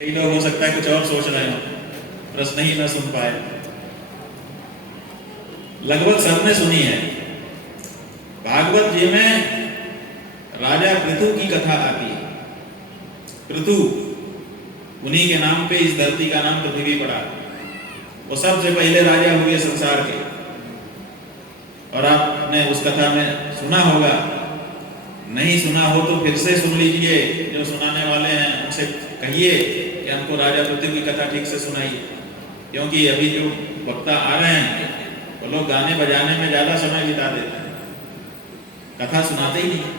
कई लोग हो सकता है कुछ और सोच रहे हो, प्रश्न ही ना सुन पाए। लगभग सबने सुनी है। भागवत जी में राजा पृथु की कथा आती है। पृथु, उन्हीं के नाम पे इस धरती का नाम पृथ्वी पड़ा। वो सबसे पहले राजा हुए संसार के। और आपने उस कथा में सुना होगा, नहीं सुना हो तो फिर से सुन लीजिए। जो सुनाने वाले हैं उनसे कहिए कि हमको राजा पृथु की कथा ठीक से सुनाइए, क्योंकि अभी जो वक्ता आ रहे हैं वो लोग गाने बजाने में ज्यादा समय बिता देते हैं, कथा सुनाते ही नहीं।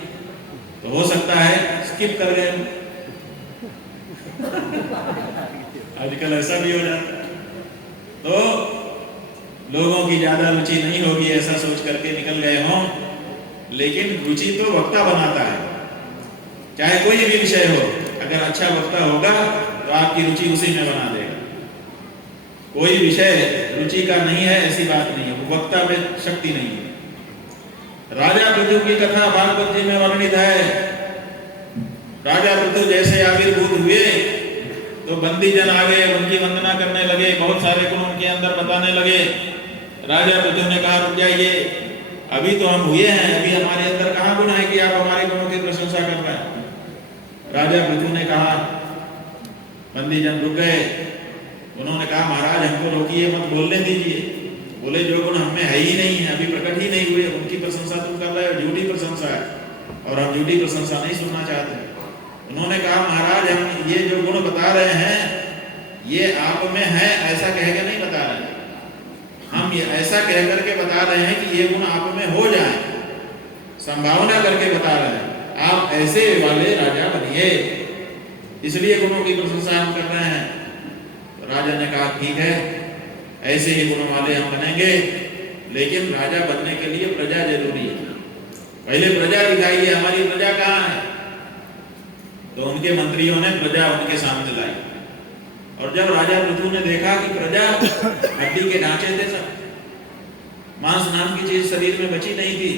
तो हो सकता है स्किप कर गए। आजकल ऐसा भी हो जाता है, तो लोगों की ज्यादा रुचि नहीं होगी ऐसा सोच करके निकल गए हों। लेकिन रुचि तो वक्ता बनाता है, चाहे कोई भी विषय हो। अगर अच्छा वक्ता होगा तो आपकी रुचि उसी में बना देगा। कोई विषय रुचि का नहीं है ऐसी बात नहीं है, वो वक्ता में शक्ति नहीं है। राजा पृथु की कथा भागवत जी में वर्णित है। राजा पृथु जैसे आविर्भूत हुए तो बंदी जन आ गए, उनकी वंदना करने लगे, बहुत सारे गुण उनके अंदर बताने लगे। राजा पृथु ने कहा, रुक जाइए, अभी तो हम हुए हैं, अभी हमारे अंदर कहाँ गुण है कि आप हमारे गुणों की प्रशंसा कर रहे हैं। राजा पृथु ने कहा, बंदी जन रुक गए। उन्होंने कहा, महाराज हमको रोकिए मत, बोलने दीजिए। बोले, जो गुण हमें है ही नहीं है, अभी प्रकट ही नहीं हुए, उनकी प्रशंसा तुम कर रहे हो, झूठी प्रशंसा है और हम झूठी प्रशंसा नहीं सुनना चाहते। उन्होंने कहा, महाराज हम ये जो गुण बता रहे हैं ये आप में है ऐसा कह के नहीं बता रहे हैं, हम ये ऐसा कह करके बता रहे हैं कि ये गुण आप में हो जाए, संभावना करके बता रहे हैं। आप ऐसे वाले राजा बनिए, इसलिए गुणों की प्रशंसा हम कर रहे हैं। तो राजा ने कहा, ठीक है, ऐसे ही गुणों वाले हम बनेंगे, लेकिन राजा बनने के लिए प्रजा जरूरी है। पहले प्रजा दिखाइए, हमारी प्रजा कहाँ है। तो उनके मंत्रियों ने प्रजा उनके सामने लाई। और जब राजा पृथु ने देखा कि प्रजा हड्डी के ढांचे थे, सब मांस नाम की चीज शरीर में बची नहीं थी,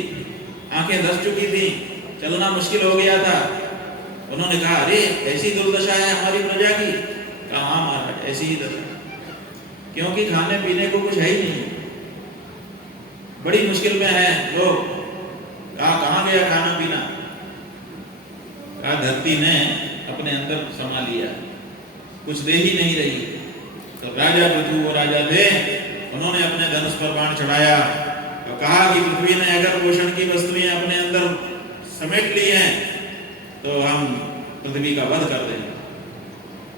आंखें धस चुकी थी, चलना मुश्किल हो गया था। उन्होंने कहा, अरे ऐसी दुर्दशा है हमारी प्रजा की। कहा, हाँ महाराज ऐसी ही दशा, क्योंकि खाने पीने को कुछ है ही नहीं, बड़ी मुश्किल में है लोग। कहा, कहाँ गया खाना पीना। कहा, धरती ने अपने अंदर समा लिया, कुछ दे ही नहीं रही। तो राजा पृथु वो राजा थे, उन्होंने अपने धनुष पर बाण चढ़ाया और कहा कि पृथ्वी ने अगर पोषण की वस्तुएं अपने अंदर समेट ली हैं तो हम पृथ्वी का वध कर देंगे।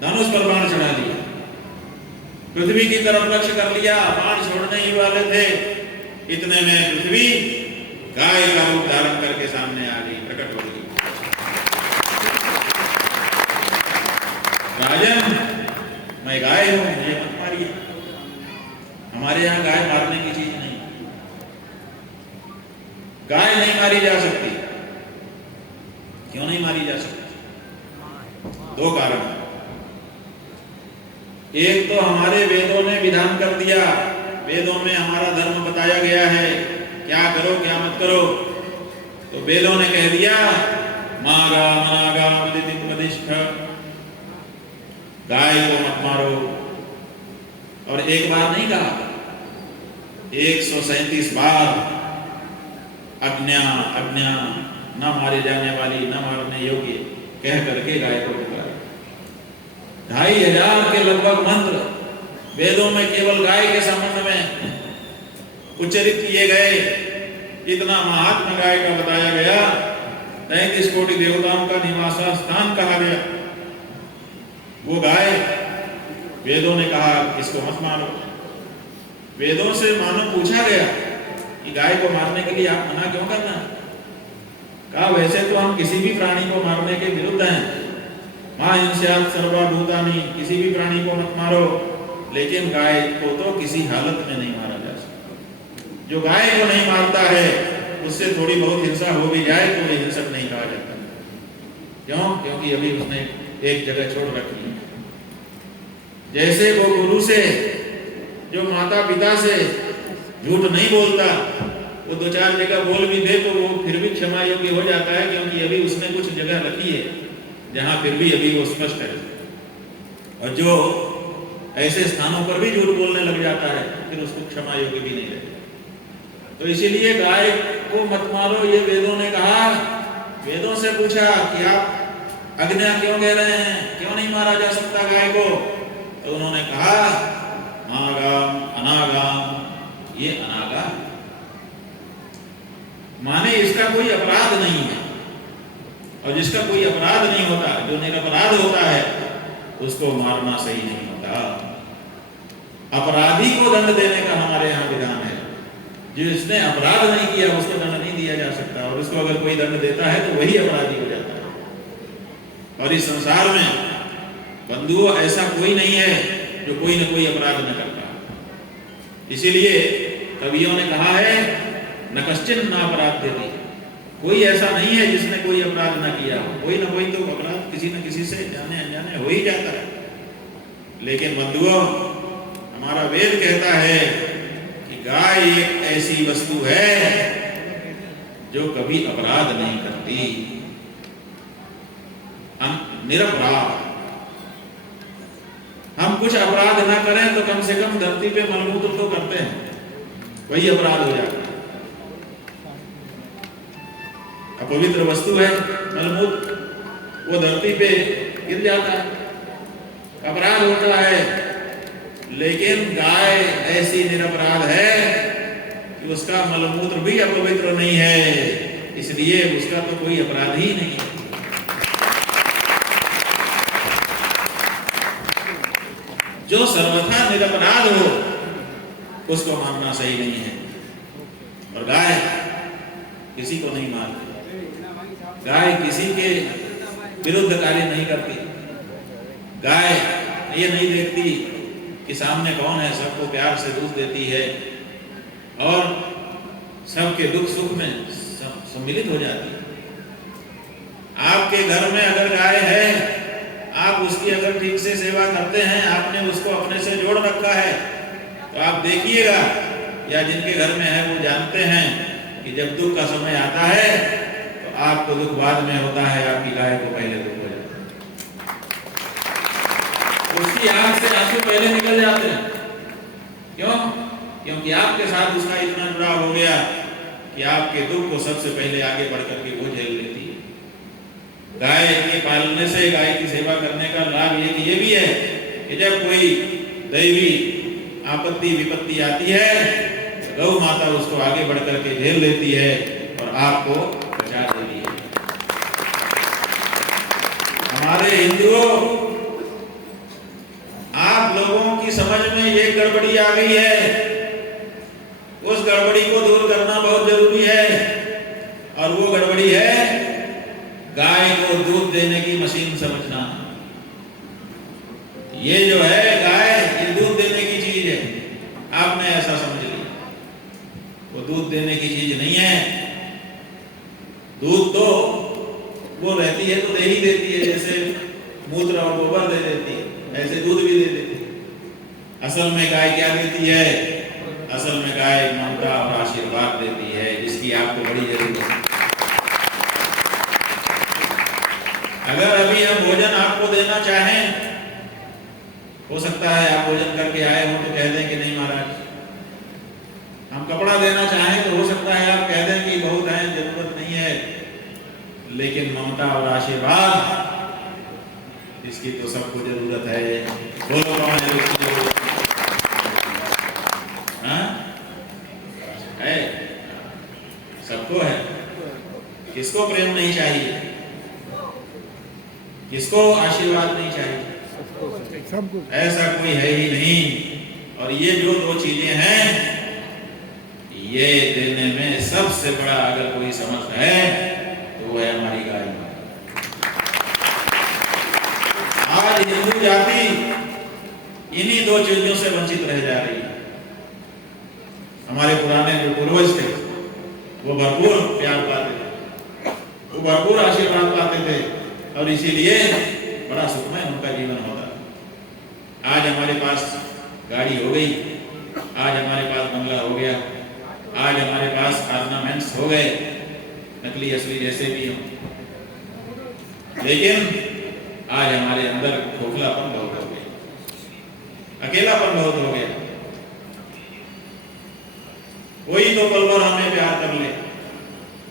धनुष पर बाण चढ़ा लिया, पृथ्वी की तरफ लक्ष्य कर लिया, बाण छोड़ने ही वाले थे, इतने में पृथ्वी गाय का रूप धारण करके सामने आ गई, प्रकट हो गई। राजन, मैं गाय हूं, मुझे मत मारिए। हमारे यहाँ गाय मारने की चीज नहीं, गाय नहीं मारी जा सकती। क्यों नहीं मारी जा सकती? दो कारण। एक तो हमारे वेदों ने विधान कर दिया, वेदों में हमारा धर्म बताया गया है, क्या करो क्या मत करो। तो वेदों ने कह दिया, मागा मनागा मदितिपदिष्ठ, गाय को मत मारो। और एक बार नहीं कहा, 137 बार अज्ञा अज्ञा, न मारे जाने वाली, न मारने योग्य कह करके गाय को पुकारा। 2500 के लगभग मंत्र वेदों में केवल गाय के संबंध में उच्चरित किए गए। इतना महात्मा गाय का बताया गया, 33 कोटि देवताओं का निवास स्थान कहा गया। वो गाय, वेदों ने कहा इसको मत मारो। वेदों से मानो पूछा गया कि गाय को मारने के लिए आप मना क्यों करना। कहा, वैसे तो हम किसी भी प्राणी को मारने के विरुद्ध हैं, मां इंस्यात् सर्वभूतानि, किसी भी प्राणी को मत मारो, लेकिन गाय को तो किसी हालत में नहीं मारा जा सकता। जो गाय को नहीं मारता है उससे थोड़ी बहुत हिंसा हो भी जाए तो ये हिंसक नहीं कहा जाता। क्यों? क्योंकि अभी उसने एक जगह छोड़ रखी है। जैसे वो गुरु से, जो माता पिता से झूठ नहीं बोलता, वो 2-4 जगह बोल भी दे तो वो फिर भी क्षमा योग्य हो जाता है, क्योंकि अभी उसने कुछ जगह रखी है जहां फिर भी अभी वो स्पष्ट है। और जो ऐसे स्थानों पर भी झूठ बोलने लग जाता है फिर उसको क्षमा योग्य भी नहीं रहता। तो इसीलिए गाय को मत मारो, ये वेदों ने कहा। वेदों से पूछा कि आप आज्ञा क्यों कह रहे हैं, क्यों नहीं मारा जा सकता गाय को? तो उन्होंने कहा नागाम अनागाम, ये अनागा माने इसका कोई अपराध नहीं है, और जिसका कोई अपराध नहीं होता, जो निरपराध होता है, उसको मारना सही नहीं होता। अपराधी को दंड देने का हमारे यहाँ विधान है। जिसने अपराध नहीं किया उसको दंड नहीं दिया जा सकता, और उसको अगर कोई दंड देता है तो वही अपराधी हो जाता है। और इस संसार में बंधुओं ऐसा कोई नहीं है जो कोई न कोई अपराध न करता। इसीलिए कवियों ने कहा है न कश्चिन न अपराध देती, कोई ऐसा नहीं है जिसने कोई अपराध न किया हो। कोई ना कोई तो अपराध किसी न किसी से जाने अनजाने हो ही जाता है। लेकिन बंधुओं, हमारा वेद कहता है कि गाय एक ऐसी वस्तु है जो कभी अपराध नहीं करती, निरपराध। हम कुछ अपराध ना करें तो कम से कम धरती पे मलमूत्र तो करते हैं, वही अपराध हो जाता है। अपवित्र वस्तु है मलमूत्र, वो धरती पे गिर जाता है, अपराध होता है। लेकिन गाय ऐसी निरपराध है कि उसका मलमूत्र भी अपवित्र नहीं है, इसलिए उसका तो कोई अपराध ही नहीं है। जो सर्वथा निरपराध हो उसको मारना सही नहीं है। और गाय किसी को नहीं मारती, गाय किसी के विरुद्ध कार्य नहीं करती। गाय ये नहीं देखती कि सामने कौन है, सबको प्यार से दूध देती है और सबके दुख सुख में सम्मिलित हो जाती है। आपके घर में अगर गाय है, आप उसकी अगर ठीक से सेवा करते हैं, आपने उसको अपने से जोड़ रखा है, तो आप देखिएगा, या जिनके घर में है वो जानते हैं कि जब दुख का समय आता है तो आपको दुख बाद में होता है, आपकी गाय को पहले दुख हो जाता है। उसकी आंख से आंसू पहले निकल जाते हैं। क्यों? क्योंकि आपके साथ उसका इतना जुड़ाव हो गया कि आपके दुख को सबसे पहले आगे बढ़ करके वो झेल लेती है। गाय के पालने से, गाय की सेवा करने का लाभ ये भी है कि जब कोई दैवी आपत्ति विपत्ति आती है तो गौ माता उसको आगे बढ़ करके झेल लेती है और आपको बचा देती है। हमारे हिंदुओं, आप लोगों की समझ में ये गड़बड़ी आ गई है, उस गड़बड़ी को दूर करना बहुत जरूरी है। और वो गड़बड़ी है गाय को दूध देने की मशीन समझना। ये जो है गाय, ये दूध देने की चीज है, आपने ऐसा समझ लिया। वो दूध देने की चीज नहीं है। दूध तो वो रहती है तो दे ही देती है, जैसे मूत्र और गोबर दे देती है, ऐसे दूध भी दे देती है। असल में गाय क्या देती है? असल में गाय ममता और आशीर्वाद देती है, जिसकी आपको बड़ी जरूरत है। अगर अभी हम भोजन आपको देना चाहें, हो सकता है आप भोजन करके आए हो तो कह दें कि नहीं महाराज। हम कपड़ा देना चाहें तो हो सकता है आप कह दें कि बहुत है, जरूरत नहीं है। लेकिन ममता और आशीर्वाद, इसकी तो सबको जरूरत है। बोलो कौन है उसकी जरूरत? है, सबको है। किसको प्रेम नहीं चाहिए? किसको आशीर्वाद नहीं चाहिए? ऐसा कोई है ही नहीं। और ये जो दो चीजें हैं, ये देने में सबसे बड़ा अगर कोई समर्थ है तो वो है हमारी गाय माता। आज हिंदू जाति इन्हीं दो चीजों से वंचित रह जा रही है। हमारे पुराने जो पूर्वज थे वो भरपूर प्यार पाते थे, वो भरपूर आशीर्वाद पाते थे, और इसीलिए बड़ा सुखमय उनका जीवन होता। आज हमारे पास गाड़ी हो गई, आज हमारे पास बंगला हो गया, आज हमारे पास ऑर्नामेंट्स हो गए, नकली असली जैसे भी हो, लेकिन आज हमारे अंदर खोखलापन बहुत हो गया। अकेलापन बहुत हो गया। कोई तो पल भर हमें प्यार कर ले,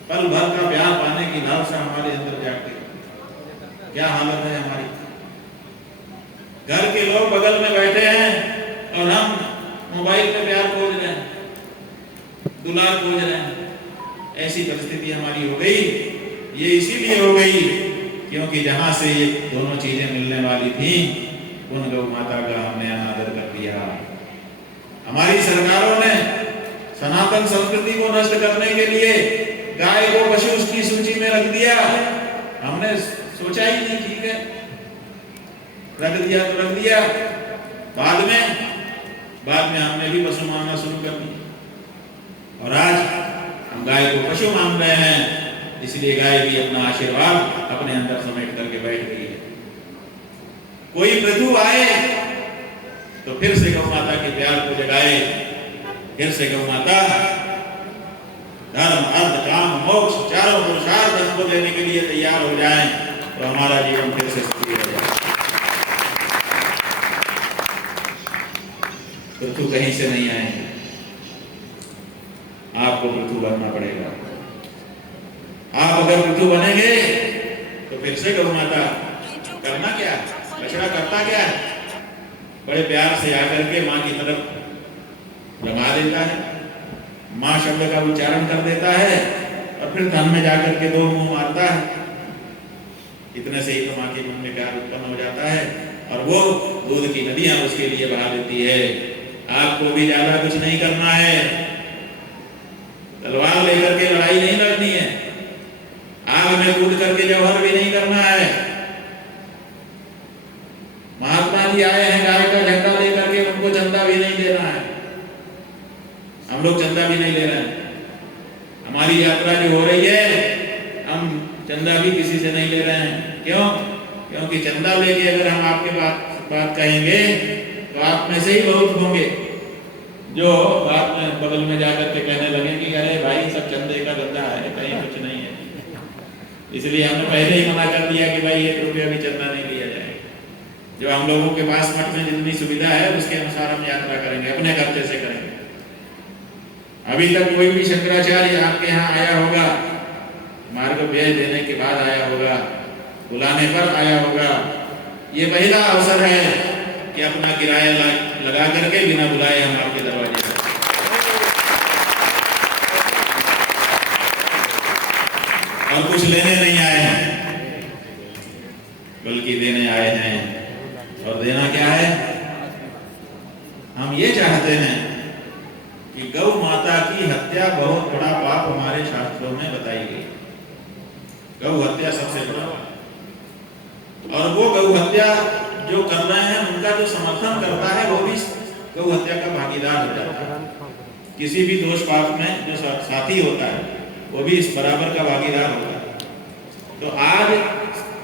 पल भर का प्यार पाने की लालसा हमारे अंदर जागती। क्या हालत है हमारी। घर के लोग बगल में बैठे हैं और हम मोबाइल पे प्यार खोज रहे हैं, दुलार खोज रहे हैं। ऐसी परिस्थिति हमारी हो गई। ये इसीलिए हो गई क्योंकि जहां से ये दोनों चीजें मिलने वाली थी, उन गौ माता का हमने अनादर कर दिया। हमारी सरकारों ने सनातन संस्कृति को नष्ट करने के लिए गाय को पशु उसकी सूची में रख दिया। हमने सोचा ही नहीं, ठीक है रख दिया तो रख दिया। बाद में हमने भी पशु मानना शुरू कर दिया और आज हम गाय को पशु मान रहे हैं। इसलिए गाय भी अपना आशीर्वाद अपने अंदर समेट करके बैठ गई है। कोई पृथु आए तो फिर से गौ माता के प्यार को जगाए, फिर से गौ माता धर्म अर्थ काम मोक्ष चारों पुरुषार्थ हमको देने के लिए तैयार हो जाएं तो हमारा जीवन फिर से सुखी हो जाए। पृथु कहीं से नहीं आएंगे, आपको पृथु बनना पड़ेगा। आप अगर पृथु बनेंगे तो फिर से गौ माता करना क्या, बछड़ा करता क्या है, बड़े प्यार से आकर के माँ की तरफ लगा देता है, माँ शब्द का उच्चारण कर देता है और फिर धन में जाकर के दो मुंह मारता है। इतने से ही तो माँ के मन में प्यार उत्पन्न हो जाता है और वो दूध की नदियां उसके लिए बहा देती है। आपको भी ज्यादा कुछ नहीं करना है, तलवार लेकर के लड़ाई नहीं लड़नी है, आग में कूद करके जौहर भी नहीं करना है। महात्मा जी आए हैं गाय का झंडा लेकर के, उनको चंदा भी नहीं देना है। हम लोग चंदा भी नहीं ले रहे हैं। हमारी यात्रा जो हो रही है हम चंदा भी किसी से नहीं ले रहे हैं। क्यों? क्योंकि चंदा लेके अगर हम आपके बात कहेंगे तो आप में से ही बहुत होंगे जो बात में बगल में जाकर के कहने लगे कि अरे भाई सब चंदे का धंधा है, कहीं कुछ नहीं है। इसलिए हमने पहले ही मना कर दिया कि भाई 1 रुपया भी चंदा नहीं लिया जाए। जो हम लोगों के पास मठ में जितनी सुविधा है उसके अनुसार हम यात्रा करेंगे, अपने खर्चे से करेंगे। अभी तक कोई भी शंकराचार्य आपके यहाँ आया होगा, मार्ग भेज देने के बाद आया होगा, बुलाने पर आया होगा। ये पहला अवसर है कि अपना किराया लगा करके बिना बुलाए हम आपके दरवाजे पर। और कुछ लेने नहीं आए हैं बल्कि देने आए हैं। और देना क्या है? हम ये चाहते हैं कि गौ माता की हत्या बहुत बड़ा पाप हमारे शास्त्रों में बताई गई। गौ हत्या सबसे बड़ा, और वो गौ हत्या जो कर रहे हैं उनका जो समर्थन करता है वो भी गौ हत्या का भागीदार हो जाता है। किसी भी दोष पाप में जो साथी होता है वो भी इस बराबर का भागीदार होता है। तो आज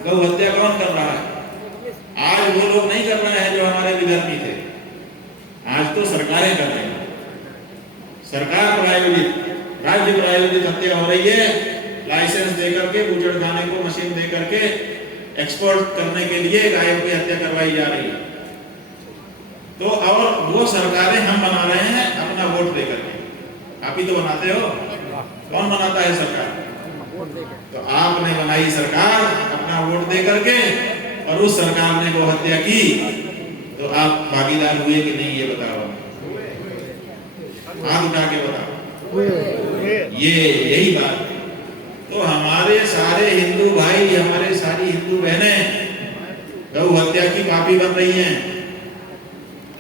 गौ हत्या कौन कर रहा है? आज वो लोग नहीं कर रहे हैं जो हमारे विधर्मी थे, आज तो सरकारें कर रही हैं। सरकार प्रायोजित, राज्य प्रायोजित हत्या हो रही है। लाइसेंस देकर के बूचड़ खाने को मशीन देकर के एक्सपोर्ट करने के लिए गायों की हत्या करवाई जा रही है। तो और वो सरकारें हम बना रहे हैं अपना वोट देकर के। आप ही तो बनाते हो, कौन बनाता है? सरकार। तो आपने बनाई सरकार अपना वोट देकर के, और उस सरकार ने वो हत्या की, तो आप भागीदार हुए कि नहीं ये बताओ, हाथ उठा के बताओ। ये यही बात है। तो हमारे सारे हिंदू भाई, हमारे सारी हिंदू बहनें गौ हत्या की पापी बन रही हैं।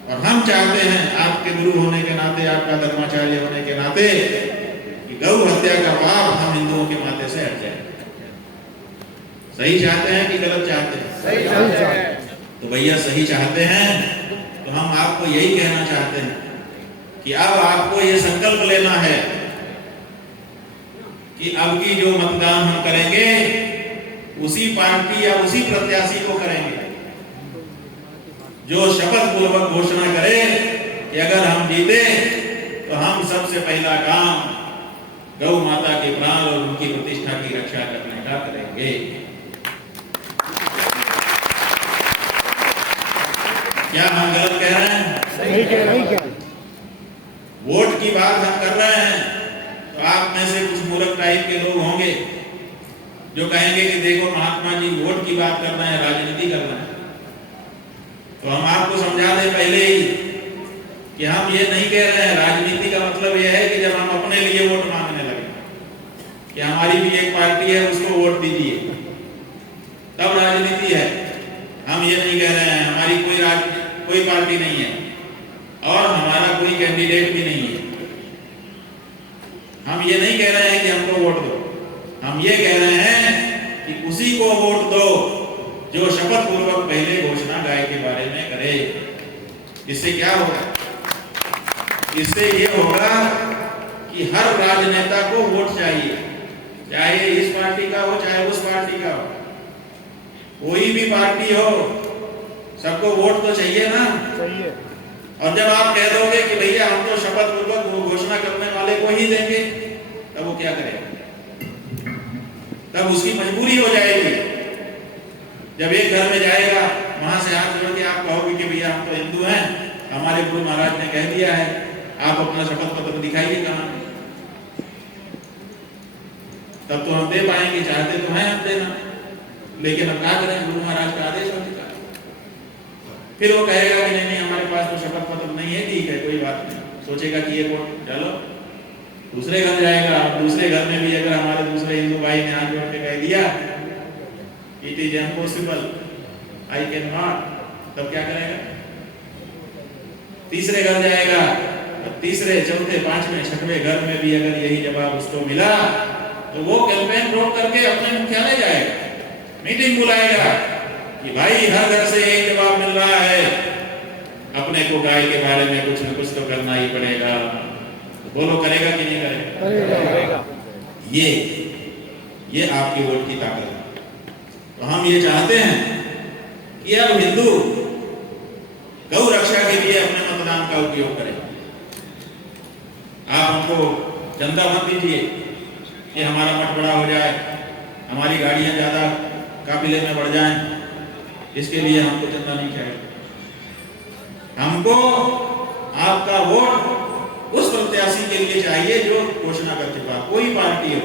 और हम चाहते हैं आपके गुरु होने के नाते, आपका धर्माचार्य होने के नाते, कि गौ हत्या का पाप हम हिंदुओं के माथे से हट जाए। सही चाहते हैं कि गलत चाहते हैं? सही चाहते हैं। तो भैया सही चाहते हैं तो हम आपको यही कहना चाहते हैं कि अब आपको ये संकल्प लेना है कि अब की जो मतदान हम करेंगे उसी पार्टी या उसी प्रत्याशी को करेंगे जो शपथ पूर्वक घोषणा करे कि अगर हम जीते तो हम सबसे पहला काम गौ माता के प्राण और उनकी प्रतिष्ठा की रक्षा करने का करेंगे। क्या हम गलत कह रहे हैं? वोट की बात हम कर रहे हैं तो आप में से कुछ मूर्ख टाइप के लोग होंगे जो कहेंगे कि देखो महात्मा जी वोट की बात कर रहे हैं, राजनीति कर रहे हैं। तो हम आपको समझा दें पहले ही कि हम ये नहीं कह रहे हैं। राजनीति का मतलब यह है कि जब हम अपने लिए वोट मांगने लगे कि हमारी भी एक पार्टी है उसको वोट दीजिए, तब राजनीति है। हम ये नहीं कह रहे हैं हमारी कोई पार्टी नहीं है और हमारा कोई कैंडिडेट भी नहीं है। हम ये नहीं कह रहे हैं कि हमको वोट दो, हम ये कह रहे हैं कि उसी को वोट दो जो शपथ पूर्वक पहले घोषणा गाय के बारे में करे। इससे क्या होगा? इससे ये होगा कि हर राजनेता को वोट चाहिए, चाहे इस पार्टी का हो चाहे उस पार्टी का हो, कोई भी पार्टी हो, सबको वोट तो चाहिए ना। चाहिए। और जब आप कह दोगे कि भैया हम तो शपथ पूर्वक घोषणा करने वाले को ही देंगे, तब वो क्या करेगा? तब उसकी मजबूरी हो जाएगी। जब एक घर में जाएगा, वहां से हाथ जोड़ के आप कहोगे कि भैया हम तो हिंदू हैं, हमारे गुरु महाराज ने कह दिया है, आप अपना शपथ पत्र दिखाइए कहां। तब तो हम दे पाएंगे, चाहते तो हैं हम देना, लेकिन अब क्या करें, गुरु महाराज का आदेश हो चुका है। फिर वो कहेगा कि नहीं हमारे पास तो शपथ पत्र नहीं है, ठीक है कोई बात नहीं, सोचेगा कि ये वोट, चलो दूसरे घर जाएगा। दूसरे घर में भी अगर हमारे दूसरे हिंदू भाई ने हाथ जोड़ के कह दिया it is impossible, I can not, तब क्या करेगा? तीसरे घर जाएगा, तीसरे चौथे पांचवें छठवें घर में भी अगर यही जवाब उसको मिला तो वो कैंपेन रोक करके अपने मुख्यालय जाएगा, मीटिंग बुलाएगा कि भाई हर घर से यही जवाब मिल रहा है, अपने को गाय के बारे में कुछ न कुछ तो करना ही पड़ेगा। बोलो करेगा कि नहीं करेगा? ये आपकी वोट की ताकत है। तो हम ये चाहते हैं कि अब हिंदू गौ रक्षा के लिए अपने मतदान का उपयोग करें। आप हमको चंदा मत दीजिए कि हमारा मत बड़ा हो जाए, हमारी गाड़ियां ज्यादा काफिले में बढ़ जाएं, इसके लिए हमको चंदा नहीं चाहिए। हमको आपका वोट उस प्रत्याशी के लिए चाहिए जो घोषणा कर चुका, कोई पार्टी हो।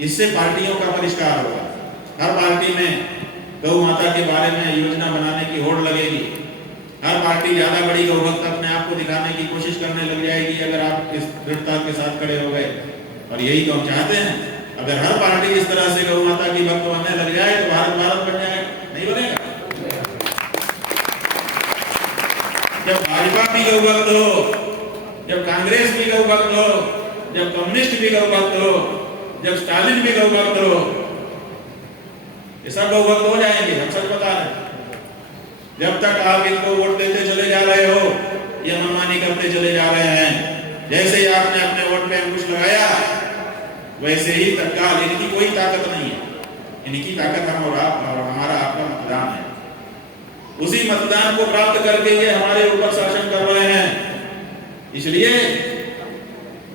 इससे पार्टियों का परिष्कार होगा। हर पार्टी में गौ माता के बारे में योजना बनाने की होड़ लगेगी। हर पार्टी ज्यादा बड़ी गौ भक्त अपने आप को दिखाने की कोशिश करने लग जाएगी अगर आप इस दृढ़ता के साथ खड़े हो गए। और यही तो हम चाहते हैं। अगर हर पार्टी इस तरह से गौ माता की भक्त बनने लग जाए तो भारत भारत बन जाएगा, नहीं बनेगा? जब भाजपा भी गौ भक्त हो, जब कांग्रेस भी गौ भक्त हो, जब कम्युनिस्ट भी गौ भक्त हो, जब स्टालिन भी गौ भक्त हो, ये सब गौ भक्त हो जाएंगे। हम सच बता रहे हैं। जब तक आप इनको वोट देते चले जा रहे हो, ये मनमानी करते चले जा रहे हैं। जैसे ही आपने अपने वोट पे अंकुश लगाया, वैसे ही तत्काल इनकी कोई ताकत नहीं है। इनकी ताकत हम और आप और हमारा आपका मतदान है। उसी मतदान को प्राप्त करके ये हमारे ऊपर शासन कर रहे हैं। इसलिए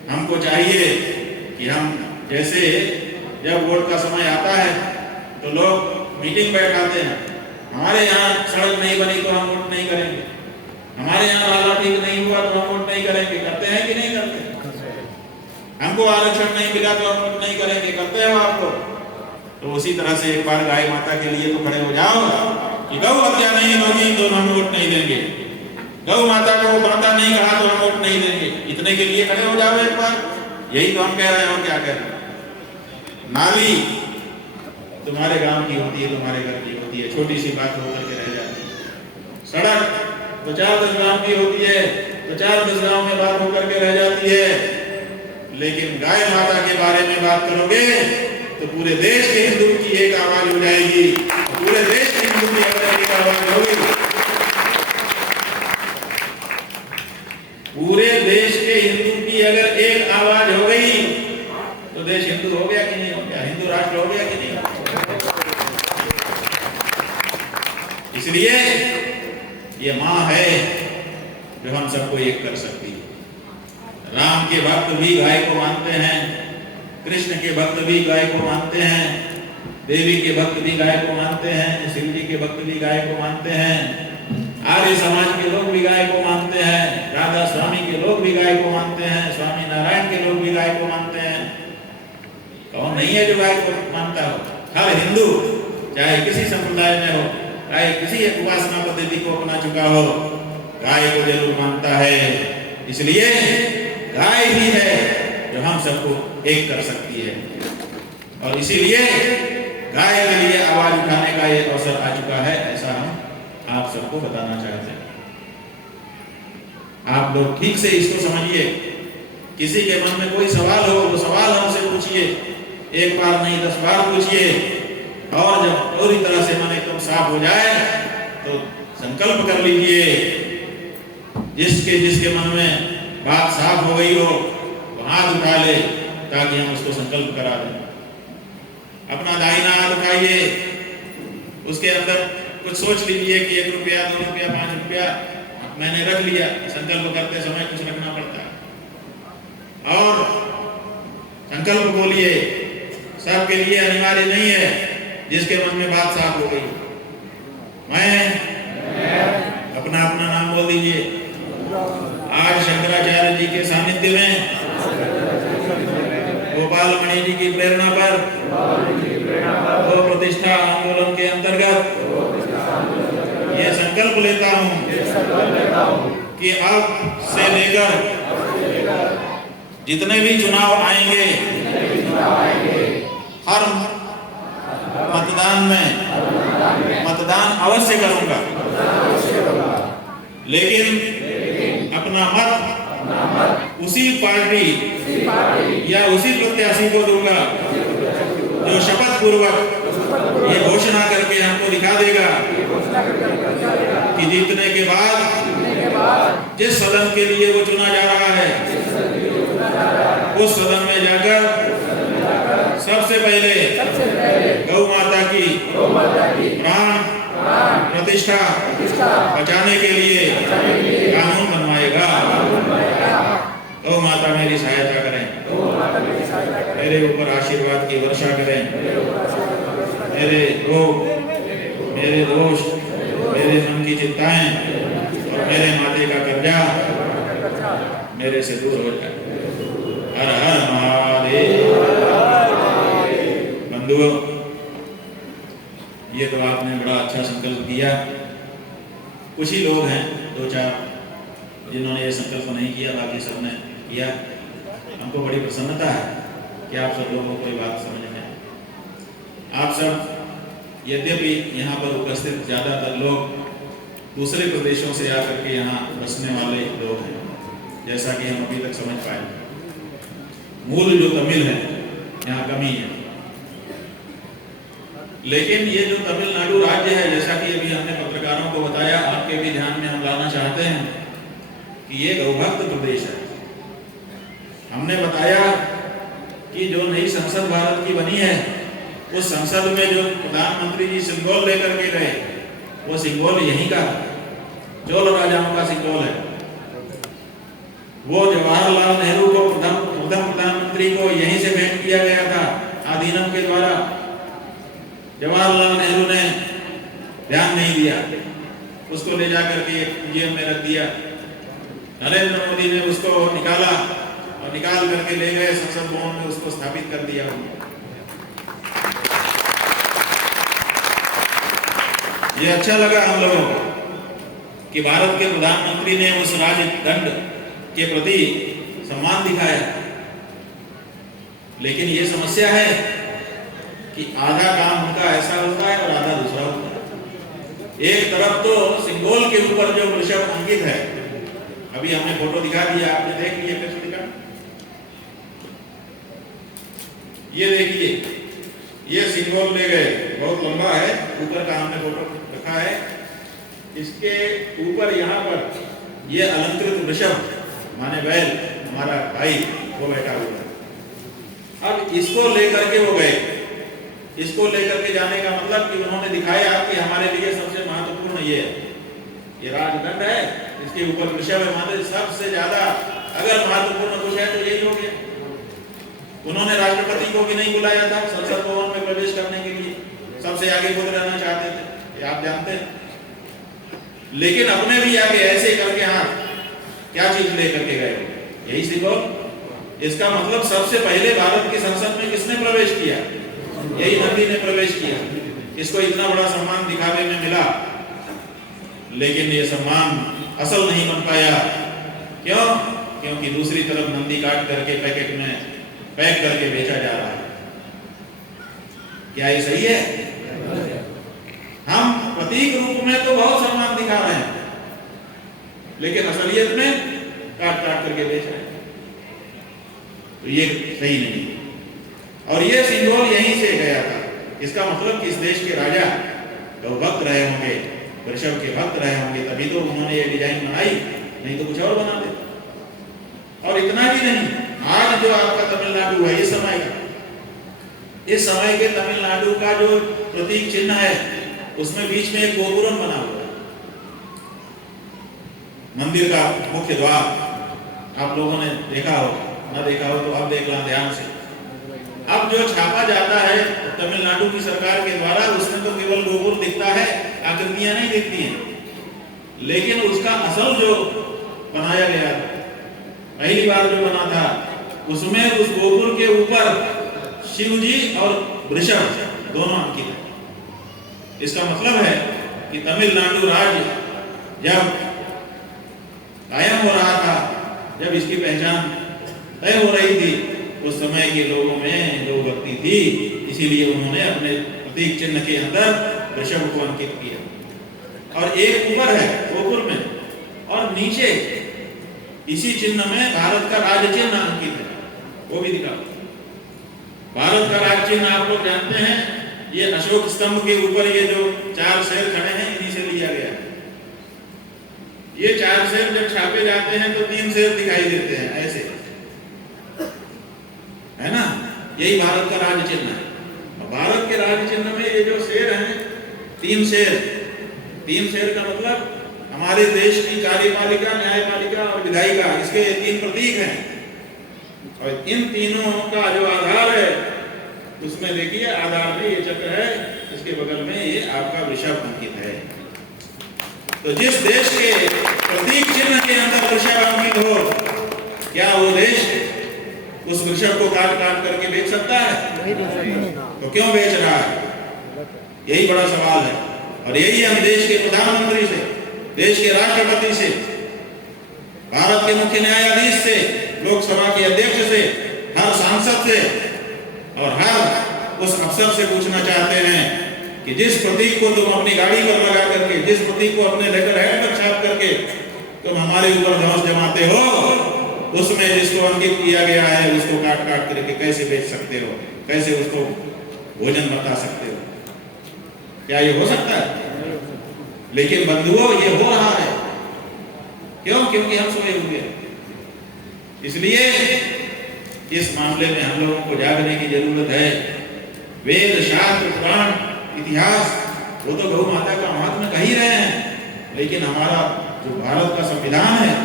हमको चाहिए कि हम जैसे जब वोट का समय आता है तो लोग मीटिंग बैठाते हैं, हमारे यहाँ सड़क नहीं बनी तो हम वोट नहीं करेंगे, हमारे यहाँ नाला ठीक नहीं हुआ तो हम वोट नहीं करेंगे। करते हैं कि नहीं करते? हमको आरक्षण नहीं मिला तो हम वोट नहीं करेंगे। करते हो आप लोग? तो उसी तरह से एक बार गाय माता के लिए तो खड़े हो जाओ कि गौ हत्या नहीं होगी तो हम वोट नहीं देंगे, गौ माता को माता नहीं कहा तो हम वोट नहीं देंगे। इतने के लिए खड़े हो जाओ एक बार। यही तो हम कह रहे हैं। और क्या कह रहे हैं? नाली तुम्हारे गांव की होती है, तुम्हारे घर की होती है, छोटी सी बात होकर के रह जाती है। सड़क तो 4-10 गांव की होती है, तो 4-10 गांव में बात होकर के रह जाती है। लेकिन गाय माता के बारे में बात करोगे तो पूरे देश के हिंदू की एक आवाज हो जाएगी। पूरे देश के हिंदू की अगर एक आवाज होगी, पूरे देश के हिंदू की अगर एक आवाज हो गई तो देश हिंदू हो गया कि नहीं हो गया? हिंदू राष्ट्र हो गया कि नहीं? इसलिए ये मां है जो हम सबको एक कर सकती है। राम के भक्त भी गाय को मानते हैं, कृष्ण के भक्त भी गाय को मानते हैं, देवी के भक्त भी गाय को मानते हैं, शिव जी के भक्त भी गाय को मानते हैं, आर्य समाज के लोग भी भी गाय को मानते हैं, स्वामी नारायण के लोग भी गाय को मानते हैं। कौन नहीं है जो गाय को मानता हो? हर हिंदू चाहे किसी संप्रदाय में हो, चाहे किसी उपासना पद्धति को अपना चुका हो, गाय को जरूर मानता है। इसलिए गाय ही है जो हम सबको एक कर सकती है, और इसीलिए गाय के लिए आवाज उठाने का ये अवसर आ चुका है, ऐसा हम आप सबको बताना चाहते हैं। आप लोग ठीक से इसको समझिए। किसी के मन में कोई सवाल हो तो सवाल हमसे पूछिए, एक बार नहीं 10 बार पूछिए, और जब पूरी तरह से मन एकदम साफ हो जाए तो संकल्प कर लीजिए। जिसके मन में बात साफ हो गई हो तो हाथ उठा ले, ताकि हम उसको संकल्प करा दें। अपना दाहिना हाथ उठाइए, उसके अंदर कुछ सोच लीजिए कि 1 रुपया, 2 रुपया, 5 रुपया मैंने रख लिया। संकल्प करते समय कुछ रखना पड़ता है, और संकल्प बोलिए। सबके लिए अनिवार्य नहीं है। जिसके मन में बात साफ हो गई, मैं अपना अपना नाम बोल दीजिए। आज शंकराचार्य जी के सानिध्य में, गोपाल मणि जी की प्रेरणा पर, गौ प्रतिष्ठा आंदोलन के अंतर्गत ये संकल्प लेता हूँ कि अब से लेकर जितने भी चुनाव आएंगे, हर मतदान में मतदान अवश्य करूंगा, लेकिन अपना मत उसी पार्टी या उसी प्रत्याशी को दूंगा जो शपथ पूर्वक ये घोषणा करके हमको दिखा देगा कि जीतने के बाद जिस सदन के लिए वो चुना जा रहा है, उस सदन में जाकर सबसे पहले गौ माता की प्राण प्रतिष्ठा बचाने के लिए कानून बनवाएगा। गौ माता मेरी सहायता करें, मेरे ऊपर आशीर्वाद की वर्षा करें। मेरे रोग, मेरे दोष, मेरे मन की चिंताएं और मेरे माथे का कर्जा मेरे से दूर हो जाए। हर हर महादेव। बंधुओं, ये तो आपने बड़ा अच्छा संकल्प किया। कुछ ही लोग हैं, 2-4 जिन्होंने ये संकल्प नहीं किया, बाकी सबने किया। हमको बड़ी प्रसन्नता है कि आप सब लोगों को ये बात समझ में है। आप सब, यद्यपि यहाँ पर उपस्थित ज़्यादातर लोग दूसरे प्रदेशों से आकर के यहाँ बसने वाले लोग हैं, जैसा कि हम अभी तक समझ पाए। मूल जो तमिल है यहाँ कम ही है, लेकिन ये जो तमिलनाडु राज्य है, जैसा कि अभी हमने पत्रकारों को बताया, आपके भी ध्यान में हम लाना चाहते हैं कि ये गौभक्त प्रदेश है। हमने बताया कि जो नई संसद भारत की बनी है, उस संसद में जो प्रधानमंत्री जी सिंगोल लेकर के गए, वो सिंगोल यहीं का चोल राजाओं का सिंगोल है। वो जवाहरलाल नेहरू को प्रथम प्रधानमंत्री को यहीं से भेंट किया गया था आधीनम के द्वारा। जवाहरलाल नेहरू ने ध्यान नहीं दिया, उसको ले जाकर के म्यूजियम में रख दिया। नरेंद्र मोदी ने उसको निकाला और निकाल करके ले गए संसद भवन में, उसको स्थापित कर दिया। ये अच्छा लगा हम लोगों को कि भारत के प्रधानमंत्री ने उस राजदंड के प्रति सम्मान दिखाया। लेकिन ये समस्या है कि आधा काम उनका ऐसा होता है और आधा दूसरा होता है। एक तरफ तो सिंगोल के ऊपर जो वृषभ अंकित है, अभी हमने फोटो दिखा दिया, आपने देख लिया, कैसे दिखा? ये देखिए, ये सिंगोल ले गए, बहुत लंबा है, ऊपर का हमने फोटो रखा है। इसके ऊपर यहाँ पर ये अलंकृत वृषभ माने बैल, हमारा भाई, वो बैठा हुआ है। अब इसको लेकर के वो गए। इसको लेकर के जाने का मतलब कि उन्होंने दिखाया कि हमारे लिए सबसे महत्वपूर्ण ये है, ये राजदंड है, इसके ऊपर वृषभ है, माने सबसे ज्यादा अगर महत्वपूर्ण कुछ है तो यही हो गया। उन्होंने राष्ट्रपति को भी नहीं बुलाया था संसद भवन में प्रवेश करने के लिए, सबसे आगे खुद रहना चाहते थे, ये आप जानते हैं। लेकिन अपने भी आगे ऐसे करके हाथ क्या चीज लेकर के गए? यही सिंबल। इसका मतलब सबसे पहले भारत की संसद में किसने प्रवेश किया? यही नंदी ने प्रवेश किया। इसको इतना बड़ा सम्मान दिखावे में मिला, लेकिन ये सम्मान असल नहीं बन पाया। क्यों? क्योंकि दूसरी तरफ नंदी काट करके पैकेट में पैक करके बेचा जा रहा है। क्या ये सही है? हम प्रतीक रूप में तो बहुत सम्मान दिखा रहे हैं, लेकिन असलियत में काट काट करके बेच रहे हैं, तो ये सही नहीं। और ये सिंबल यहीं से गया था। इसका मतलब कि इस देश के राजा तो भक्त रहे होंगे, वृषभ के भक्त रहे होंगे, तभी तो उन्होंने ये डिजाइन बनाई, नहीं तो कुछ और बना देते। और इतना भी नहीं, आज जो आपका तमिलनाडु है, इस समय के तमिलनाडु का जो प्रतीक चिन्ह है, उसमें बीच में एक गोपुरम बना हुआ है, मंदिर का मुख्य द्वार। आप लोगों ने देखा हो, ना देखा हो तो अब देख लो ध्यान से। अब जो छापा जाता है तमिलनाडु की सरकार के द्वारा, उसमें तो केवल गोपुर दिखता है, आकृतियां नहीं दिखती हैं। लेकिन उसका असल जो बनाया गया था, पहली बार जो बना था, उसमें उस गोपुर के ऊपर शिव जी और वृषभ दोनों अंकित है। इसका मतलब है कि तमिलनाडु राज्य जब कायम हो रहा था, जब इसकी पहचान तय हो रही थी, उस समय के लोगों में जो भक्ति थी, इसीलिए उन्होंने अपने प्रतीक चिन्ह के अंदर वृषभ को अंकित किया। और एक ऊपर है गोपुर में, और नीचे इसी चिन्ह में भारत का राज्य चिन्ह अंकित है, वो भी दिखा। भारत का राज्य चिन्ह आप लोग जानते हैं, ये अशोक स्तंभ के ऊपर ये जो 4 शेर खड़े हैं, इन्हीं से लिया गया है। ये 4 शेर जब छापे जाते हैं तो 3 शेर दिखाई देते हैं, ऐसे है ना। यही भारत का राज्य चिन्ह है। भारत के राज्य चिन्ह में ये जो शेर हैं, 3 शेर का मतलब हमारे देश की कार्यपालिका, न्यायपालिका और विधायिका, इसके 3 प्रतीक हैं। और इन तीनों का जो आधार है, उसमें देखिए आधार पे ये चक्र है, इसके बगल में ये आपका वृषभ अंकित है। तो जिस देश के प्रतीक चिन्ह के अंदर वृषभ अंकित हो, क्या वो देश उस वृषभ को काट काट करके बेच सकता है? तो क्यों बेच रहा है? यही बड़ा सवाल है। और यही हम देश के प्रधानमंत्री से, देश के राष्ट्रपति से, भारत के मुख्य न्यायाधीश से, लोकसभा के अध्यक्ष से, हर सांसद से और हर उस अफसर से पूछना चाहते हैं कि जिस प्रतीक को तुम अपनी गाड़ी पर लगा करके, जिस प्रतीक को अपने लेटर हेड पर छाप करके तुम हमारे ऊपर धौंस जमाते हो, उसमें जिसको अंकित किया गया है, उसको काट काट करके कैसे बेच सकते हो? कैसे उसको भोजन बता सकते हो? क्या ये हो सकता है? लेकिन बंधुओं, ये हो रहा है। क्यों? क्योंकि हम सोए हुए हैं। इसलिए इस मामले में हम लोगों को जागने की जरूरत है। वेद, शास्त्र, पुराण, इतिहास, वो तो गौ माता का महात्मा कह ही रहे हैं, लेकिन हमारा जो भारत का संविधान है,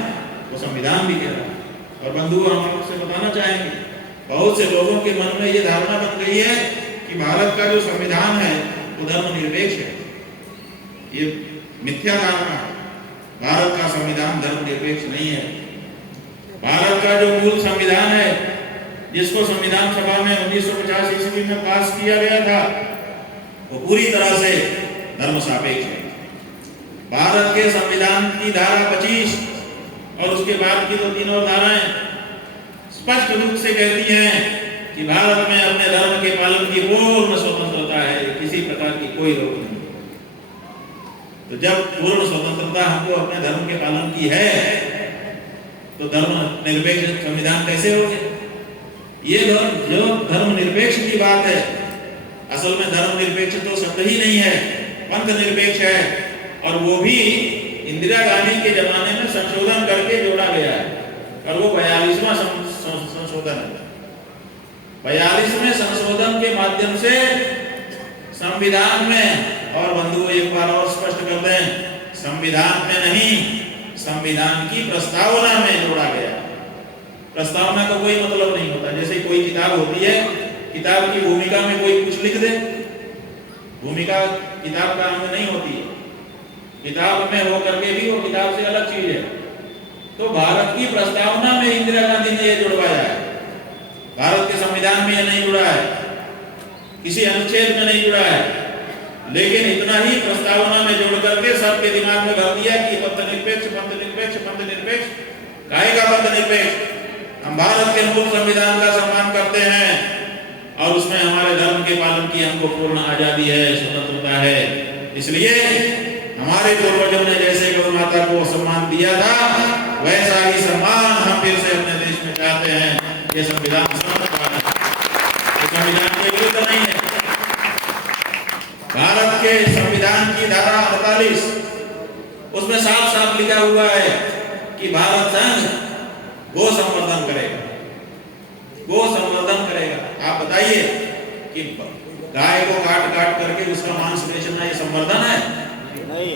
वो संविधान भी कह रहा है। और बंधुओं, हम आपसे बताना चाहेंगे, बहुत से लोगों के मन में ये धारणा बन गई है कि भारत का जो संविधान है वो धर्मनिरपेक्ष है। ये मिथ्या धारणा है। भारत का संविधान धर्मनिरपेक्ष नहीं है। भारत का जो मूल संविधान है, जिसको संविधान सभा में 1950 ईस्वी में पास किया गया था, वो पूरी तरह से धर्म सापेक्ष है। भारत के संविधान की धारा 25 और उसके बाद की 2-3 और धाराएं स्पष्ट रूप से कहती हैं कि भारत में अपने धर्म के पालन की पूर्ण स्वतंत्रता है, किसी प्रकार की कोई रोक नहीं। तो जब पूर्ण स्वतंत्रता हमको अपने धर्म के पालन की है, तो धर्म निरपेक्ष संविधान कैसे हो गया? ये जो धर्म निरपेक्ष की बात है, असल में धर्म निरपेक्ष तो शब्द ही नहीं है, पंथ निरपेक्ष है। और वो भी इंदिरा गांधी के जमाने में संशोधन करके जोड़ा गया है, और वो 42वां संशोधन है। 42वें संशोधन के माध्यम से संविधान में, और बंधुओं एक बार और स्पष्ट कर दें, संविधान में नहीं, संविधान की प्रस्तावना में जोड़ा गया। प्रस्तावना का कोई मतलब नहीं होता। जैसे कोई किताब होती है, किताब की भूमिका में कोई कुछ लिख दे, भूमिका किताब का अंग नहीं होती है। किताब में होकर के भी वो किताब से अलग चीज है। तो भारत की प्रस्तावना में इंदिरा गांधी ने यह जुड़वाया है, भारत के संविधान में यह नहीं जुड़ा है, किसी अनुच्छेद में नहीं जुड़ा है, लेकिन इतना ही प्रस्तावना में जोड़ करके सबके दिमाग में भर दिया कि पंथ निरपेक्ष, पंथ निरपेक्ष, पंथ निरपेक्ष। काहे का पंथ निरपेक्ष? हम भारत के मूल संविधान का सम्मान करते हैं और उसमें हमारे धर्म के पालन की हमको पूर्ण आजादी है, स्वतंत्रता है। इसलिए हमारे पूर्वजों ने जैसे गौ माता को सम्मान दिया था, वैसा ही सम्मान हम फिर से अपने देश में चाहते हैं। ये संविधान संविधान के विरुद्ध नहीं है। भारत के संविधान की धारा 48 उसमें साफ साफ लिखा हुआ है कि भारत संघ गो संवर्धन करेगा, गो संवर्धन करेगा। आप बताइए कि गाय को काट काट करके उसका मांस बेचना ये संवर्धन है? नहीं।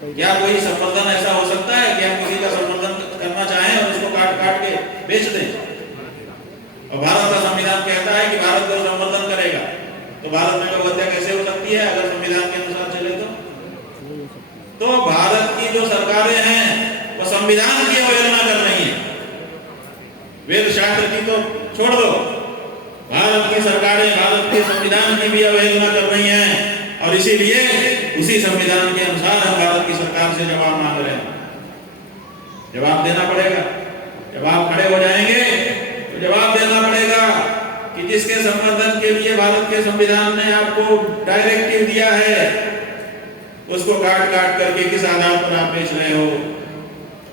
क्या कोई संवर्धन ऐसा हो सकता है कि हम किसी का संवर्धन करना चाहें और उसको काट काट के बेच दें? और भारत का संविधान कहता है कि भारत गौ संवर्धन करेगा, तो भारत में गौ हत्या कैसे हो सकती है अगर संविधान के अनुसार चले तो भारत की जो सरकारें हैं वो संविधान की अवहेलना कर रही हैं। वेद शास्त्र की तो छोड़ दो, भारत की सरकारें भारत के संविधान की भी अवहेलना कर रही हैं और इसीलिए उसी संविधान के अनुसार हम भारत की सरकार से जवाब मांग रहे हैं। जवाब देना पड़ेगा। जब आप खड़े हो जाएंगे तो जवाब देना पड़ेगा कि जिसके संवर्धन के लिए भारत के संविधान ने आपको डायरेक्टिव दिया है, उसको काट काट करके किस आधार पर आप बेच रहे हो।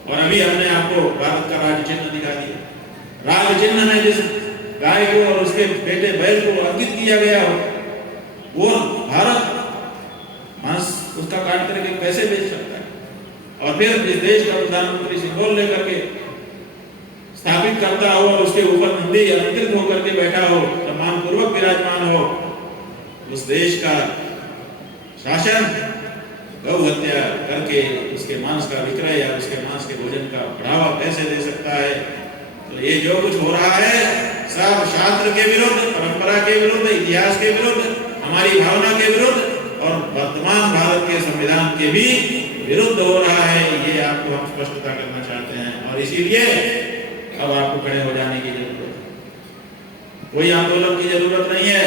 और अभी हमने आपको भारत का राज चिन्ह दिखा दिया। राज चिन्ह में जिस गाय को और उसके बेटे बैल को अंकित किया गया हो, वो भारत मांस उसका काट करके कैसे बेच सकता है? और फिर इस देश का प्रधानमंत्री सिंबल लेकर के स्थापित करता हो और उसके ऊपर नंदी अलंकृत होकर के बैठा हो, सम्मान पूर्वक विराजमान हो, उस देश का शासन गौ हत्या करके उसके मांस का विक्रय या उसके मांस के भोजन का बढ़ावा कैसे दे सकता है? तो ये जो कुछ हो रहा है सब शास्त्र के विरुद्ध, परंपरा के विरुद्ध, इतिहास के विरुद्ध, हमारी भावना के विरुद्ध और वर्तमान भारत के संविधान के भी विरुद्ध हो रहा है। ये आपको हम स्पष्टता करना चाहते हैं और इसीलिए अब आपको खड़े हो जाने की जरूरत है। कोई आंदोलन की जरूरत नहीं है।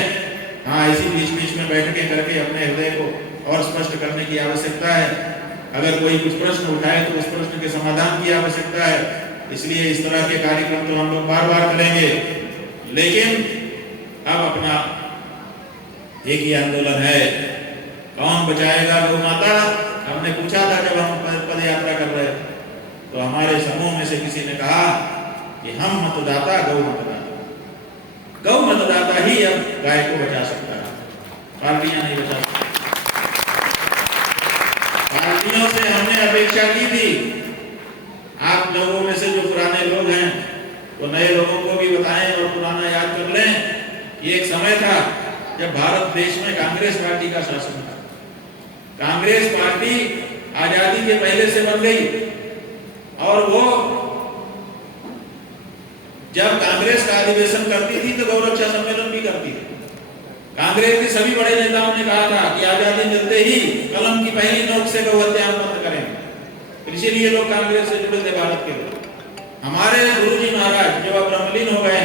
हाँ, इसी बीच बीच में बैठकें करके अपने हृदय को और स्पष्ट करने की आवश्यकता है। अगर कोई कुछ प्रश्न उठाए तो उस प्रश्न के समाधान की आवश्यकता है। इसलिए इस तरह के कार्यक्रम तो हम लोग बार बार करेंगे, लेकिन अब अपना एक ही आंदोलन है, कौन बचाएगा गौ माता। हमने पूछा था जब हम पद यात्रा कर रहे थे, तो हमारे समूह में से किसी ने कहा कि हम मतदाता गौ मतदाता, गौ मतदाता ही अब गाय को बचा सकता है, पार्टियां नहीं बचा सकती। पार्टियों से हमने अपेक्षा की थी, आप लोगों में से जो पुराने लोग हैं वो नए लोगों को भी बताएं और पुराना याद कर लें कि एक समय था जब भारत देश में कांग्रेस पार्टी का शासन था। कांग्रेस पार्टी आजादी के पहले से बन गई और वो जब कांग्रेस का अधिवेशन करती थी तो गौरक्षा सम्मेलन भी करती थी। कांग्रेस के सभी बड़े नेताओं ने कहा था कि आजादी मिलते ही कलम की पहली नोक से गौ हत्या हम बंद करेंगे। इसीलिए लोग कांग्रेस से जुड़े थे भारत के लोग। हमारे गुरुजी महाराज जो अब ब्रह्मलीन हो गए,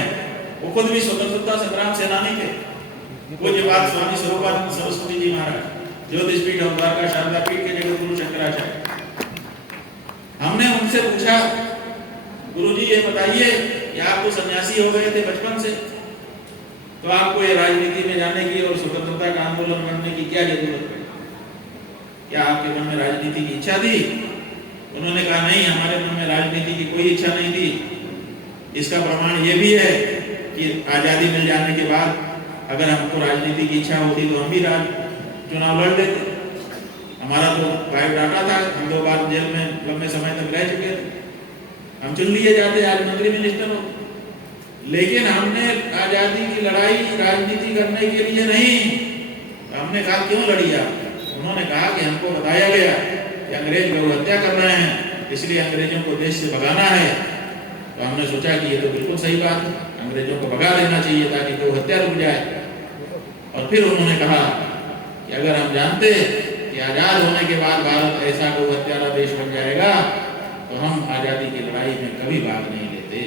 वो खुद भी स्वतंत्रता संग्राम सेनानी थे। पूज्य बात स्वामी स्वरूपानंद सरस्वती जी महाराज, ज्योतिष पीठ और द्वारका शारदा पीठ के जगत गुरु शंकराचार्य। हमने उनसे पूछा, गुरुजी ये बताइए कि आप तो सन्यासी हो गए थे बचपन से, तो आपको ये राजनीति में जाने की और स्वतंत्रता का आंदोलन करने की क्या जरूरत पड़ी? क्या आपके मन में राजनीति की इच्छा थी? उन्होंने कहा नहीं, हमारे मन में राजनीति की कोई इच्छा नहीं थी। इसका प्रमाण ये भी है कि आजादी मिल जाने के बाद अगर हमको राजनीति की इच्छा होती तो हम भी चुनाव लड़ लेते। हमारा तो बायोडाटा था, हम 2 बार जेल में लंबे समय तक रह चुके थे, हम चुन लिए जाते, आज मंत्री मिनिस्टर हो। लेकिन हमने आजादी की लड़ाई राजनीति करने के लिए नहीं। हमने कहा क्यों लड़ी आप? उन्होंने कहा कि हमको बताया गया कि अंग्रेज गौ हत्या कर रहे हैं, इसलिए अंग्रेजों को देश से भगाना है। तो हमने सोचा कि ये तो बिल्कुल सही बात है, अंग्रेजों को भगा देना चाहिए ताकि गौ हत्या रुक जाए। और फिर उन्होंने कहा कि अगर हम जानते कि आजाद होने के बाद भारत ऐसा गौ हत्यारा देश बन जाएगा तो हम आजाद कभी भाग नहीं लेते।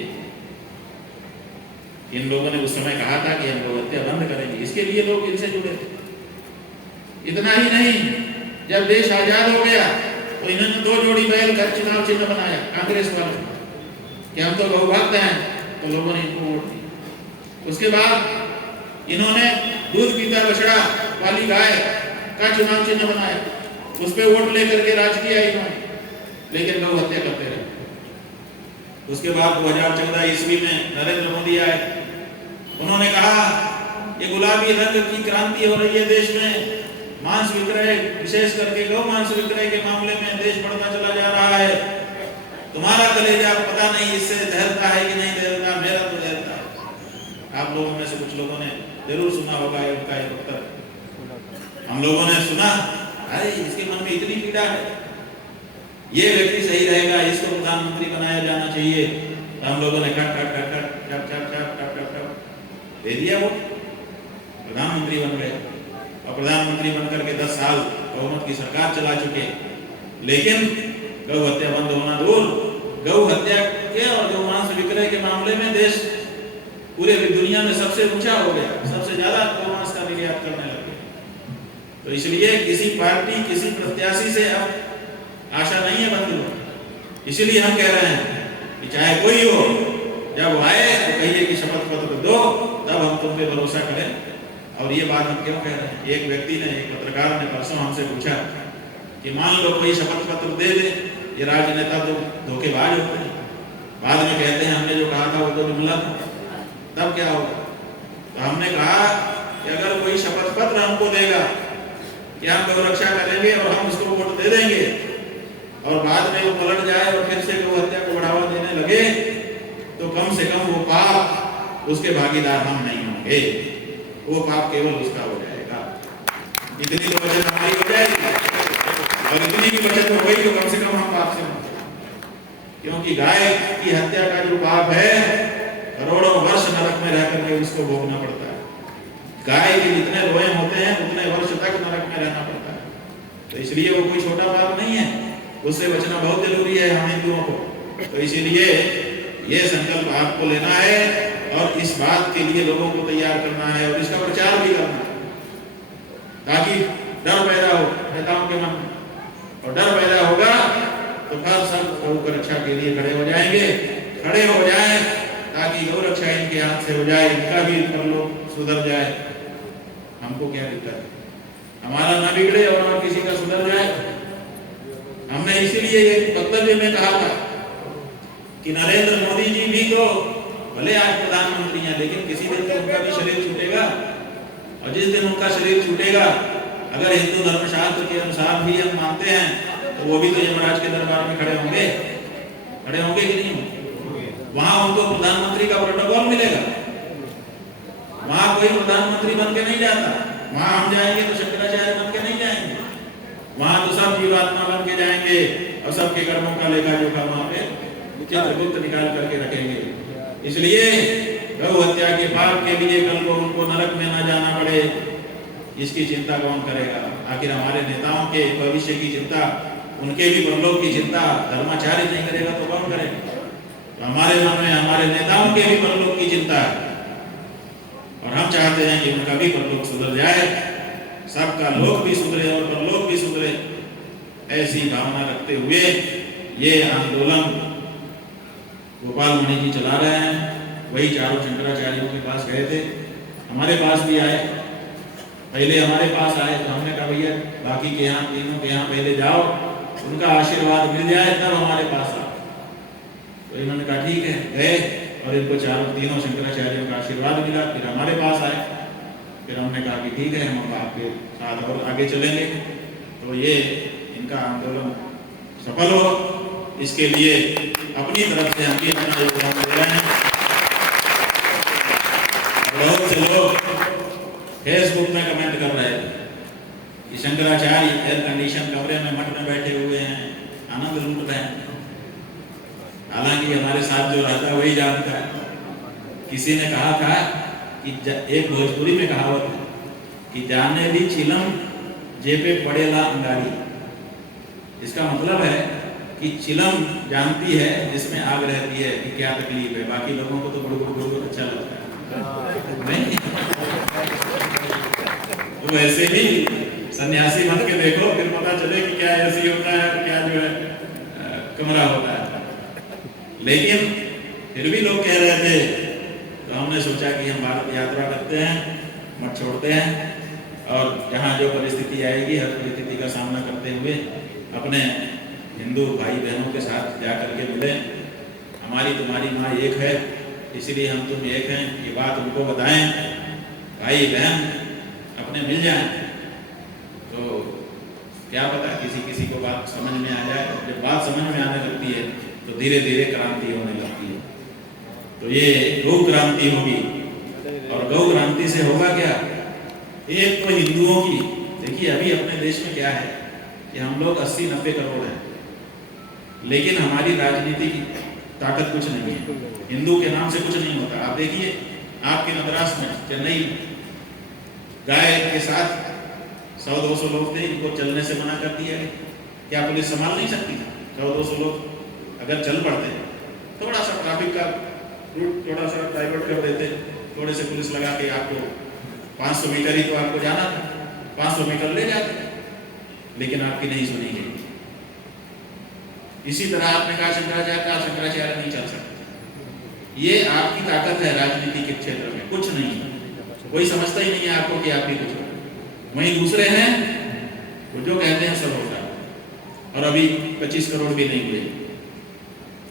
इन लोगों ने उस समय कहा था कि हम गौहत्या बंद करेंगे, इसके लिए लोग इनसे जुड़े थे। इतना ही नहीं, जब देश आजाद हो गया तो इन्होंने 2 जोड़ी बैल का चुनाव चिन्ह बनाया कांग्रेस वाले कि हम तो गौभक्त हैं, तो लोगों ने इनको वोट दिया। उसके बाद इन्होंने दूध पीता बछड़ा वाली गाय का चुनाव चिन्ह बनाया, उस पर वोट लेकर के राज किया इन्होंने, लेकिन गौ हत्या करते रहे। उसके बाद 2014 ईस्वी में नरेंद्र मोदी आए, उन्होंने कहा ये गुलाबी रंग की क्रांति हो रही है देश में, मांस विक्रय विशेष करके गौ मांस विक्रय के मामले में देश बढ़ता चला जा रहा है, तुम्हारा कलेजा पता नहीं इससे दहलता है कि नहीं दहलता, मेरा तो दहलता है। आप लोगों में से कुछ लोगों ने जरूर सुना होगा उनका एक उत्तर। हम लोगों ने सुना, अरे इसके मन में इतनी पीड़ा है, ये व्यक्ति सही रहेगा, इसको प्रधानमंत्री बनाया जाना चाहिए। हम लोगों ने कट कट कट कट चप चप चप चप चप चप दे दिया, वो प्रधानमंत्री बन गए और प्रधानमंत्री बनकर के 10 साल बहुमत की सरकार चला चुके। लेकिन गौ हत्या बंद होना दूर, गौ हत्या के और गौ मांस विक्रय के मामले में देश पूरे दुनिया में सबसे ऊंचा हो गया, सबसे ज्यादा गौ मांस का निर्यात करने लगे। तो इसलिए किसी पार्टी किसी प्रत्याशी से अब आशा नहीं है बंधुओं। इसीलिए हम कह रहे हैं कि चाहे कोई हो, जब आए तो कहिए कि शपथ पत्र दो, तब हम तुम पे भरोसा करें। और ये बात हम क्यों कह रहे हैं, एक व्यक्ति ने, एक पत्रकार ने परसों हमसे पूछा कि मान लो कोई शपथ पत्र दे दे, ये राजनेता तो धोखेबाज होते हैं, बाद में कहते हैं हमने जो कहा था वो तो जुमला था, तब क्या होगा। तो हमने कहा कि अगर कोई शपथ पत्र हमको देगा कि हम गौ रक्षा करेंगे और हम उसको वोट दे देंगे, और बाद में वो पलट जाए और फिर से गौ हत्या को बढ़ावा देने लगे, तो कम से कम वो पाप उसके भागीदार हम नहीं होंगे, वो पाप केवल उसका हो जाएगा। इतनी तो बचत हमारी हो जाएगी, और इतनी की बचत हो गई तो कम से कम हम पाप से होंगे। क्योंकि गाय की हत्या का जो पाप है, करोड़ों वर्ष नरक में रह करके उसको भोगना पड़ता है। गाय के जितने रोए होते हैं उतने वर्ष तक नरक में रहना पड़ता है। तो इसलिए वो कोई छोटा पाप नहीं है, उससे बचना बहुत जरूरी है हम हिंदुओं को। तो इसीलिए ये संकल्प आपको लेना है और इस बात के लिए लोगों को तैयार करना है और इसका प्रचार भी करना है, ताकि डर पैदा हो नेताओं के मन में, और डर पैदा होगा तो फिर सब गौ रक्षा के लिए खड़े हो जाएंगे, खड़े हो जाए ताकि गौ रक्षा इनके हाथ से हो जाए, इनका भी परलोक सुधर जाए। हमको क्या दिक्कत है, हमारा ना बिगड़े और किसी का सुधर जाए। हमने इसीलिए एक वक्तव्य में कहा था कि नरेंद्र मोदी जी भी तो भले आज प्रधानमंत्री हैं, लेकिन किसी दिन तो उनका भी शरीर छूटेगा, और जिस दिन उनका शरीर छूटेगा, अगर हिंदू धर्मशास्त्र के अनुसार भी हम मानते हैं, तो वो भी तो यमराज के दरबार में खड़े होंगे कि नहीं? वहां उनको प्रधानमंत्री का प्रोटोकॉल मिलेगा। वहां कोई प्रधानमंत्री बन के नहीं जाता, वहां हम जाएंगे तो शंकराचार्य बन के नहीं जाएंगे, वहां तो सब जीवात्मा बन के जाएंगे और सबके कर्मों का लेखा जोखा वहां पे चित्रगुप्त निकाल करके रखेंगे। इसलिए गौ हत्या के पाप के लिए कल को उनको नरक में ना जाना पड़े, इसकी चिंता कौन करेगा? आखिर हमारे नेताओं के भविष्य की चिंता, उनके भी परलोक की चिंता धर्माचार्य नहीं करेगा तो कौन करेगा? तो हमारे मन में हमारे नेताओं के भी परलोक की चिंता है, और हम चाहते हैं कि उनका भी परलोक सुधर जाए, सबका लोक भी सुधरे और परलोक भी सुधरे। ऐसी भावना रखते हुए ये आंदोलन गोपाल मणि जी चला रहे हैं। वही चारों शंकराचार्यों के पास गए थे, हमारे पास भी आए, पहले हमारे पास आए तो हमने कहा भैया बाकी के यहाँ तीनों के यहाँ पहले जाओ, उनका आशीर्वाद मिल जाए तब हमारे पास आओ। तो इन्होंने कहा ठीक है, गए और इनको तीनों शंकराचार्यों का आशीर्वाद मिला, फिर हमारे पास आए। फिर हमने कहा कि ठीक है, हम आपके साथ और आगे चलेंगे, तो ये इनका आंदोलन सफल हो, इसके लिए अपनी तरफ से हम भी अपना योगदान दे रहे हैं। बहुत से लोग फेसबुक में कमेंट कर रहे थे कि शंकराचार्य एयर कंडीशन कमरे में मठ में बैठे हुए हैं, आनंद लूट रहे हैं। हालांकि हमारे साथ जो रहता है वही जानता है। किसी ने कहा था कि एक भोजपुरी में कहावत है कि जाने दी चिलम जेपे पड़ेला अंगारी। इसका मतलब है कि चिलम जानती है जिसमें आग रहती है कि क्या तकलीफ है, बाकी लोगों को तो गुड़ अच्छा लगता है नहीं। तो वैसे ही सन्यासी बन के देखो, फिर पता चले कि क्या ऐसी होता है और क्या जो है कमरा होता है। लेकिन फिर भी लोग कह रहे थे, तो हमने सोचा कि हम भारत यात्रा करते हैं, मत छोड़ते हैं, और जहाँ जो परिस्थिति आएगी हर परिस्थिति का सामना करते हुए अपने हिंदू भाई बहनों के साथ जा करके मिले। हमारी तुम्हारी माँ एक है, इसलिए हम तुम एक हैं, ये बात उनको बताएं, भाई बहन अपने मिल जाएं। तो क्या पता किसी को बात समझ में आ जाए। जब बात समझ में आने लगती है तो धीरे धीरे क्रांति होने लगती है। तो ये गौ क्रांति होगी, और गौ क्रांति से होगा क्या? एक तो हिंदुओं की, देखिए अभी अपने देश में क्या है कि हम लोग 80-90 करोड़ हैं, लेकिन हमारी राजनीति की ताकत कुछ नहीं है, हिंदू के नाम से कुछ नहीं होता। आप देखिए आपके मद्रास में, चेन्नई में गाय के साथ 100-200 लोग थे, इनको चलने से मना कर दिया गया। क्या पुलिस संभाल नहीं सकती? 100-200 लोग अगर चल पड़ते, थोड़ा सा ट्रैफिक का रूट थोड़ा सा डाइवर्ट कर देते, थोड़े से पुलिस लगा के आपको 500 मीटर ही तो आपको जाना था, 500 मीटर ले जाते, लेकिन आपकी नहीं सुनी गई। इसी तरह आपने कहा शंकराचार्य नहीं चल सकते। ये आपकी ताकत है राजनीति के क्षेत्र में, कुछ नहीं, कोई समझता ही नहीं है आपको कि आप भी कुछ हो। वहीं दूसरे हैं वो जो कहते हैं सब होता है, और अभी 25 करोड़ भी नहीं हुए।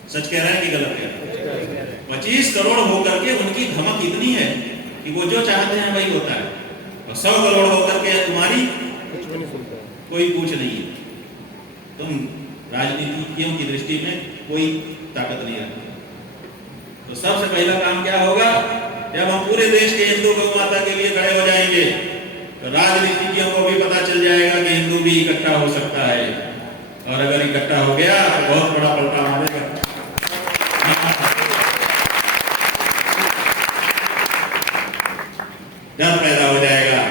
सच कह रहा है कि गलत कह रहा है? 25 करोड़ होकर के उनकी धमक इतनी है कि वो जो चाहते हैं वही होता है, और 100 करोड़ होकर के तुम्हारी कोई पूछ नहीं है। तुम राजनीतिज्ञों की दृष्टि में कोई ताकत नहीं रखती। तो सबसे पहला काम क्या होगा? जब हम पूरे देश के हिंदू गौ माता के लिए खड़े हो जाएंगे तो राजनीतिज्ञों को भी पता चल जाएगा कि हिंदू भी इकट्ठा हो सकता है, और अगर इकट्ठा हो गया तो बहुत बड़ा पलटा मारेगा। डर पैदा हो जाएगा।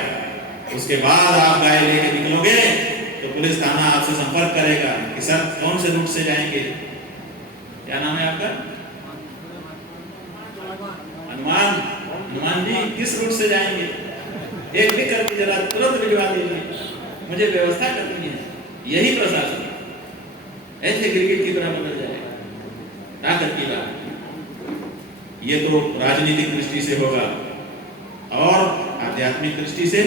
उसके बाद आप गाय लेके निकलोगे तो पुलिस थाना आपसे संपर्क करेगा कि सर कौन से रूट से जाएंगे? क्या नाम है आपका? हनुमान जी, किस रूट से जाएंगे? एक भी करके जरा तुरंत भिजवा दीजिए, मुझे व्यवस्था करनी है। यही प्रशासन ऐसे क्रिकेट की तरह बदल जाएगा। ताकत की बात ये तो राजनीतिक दृष्टि से होगा, और आध्यात्मिक दृष्टि से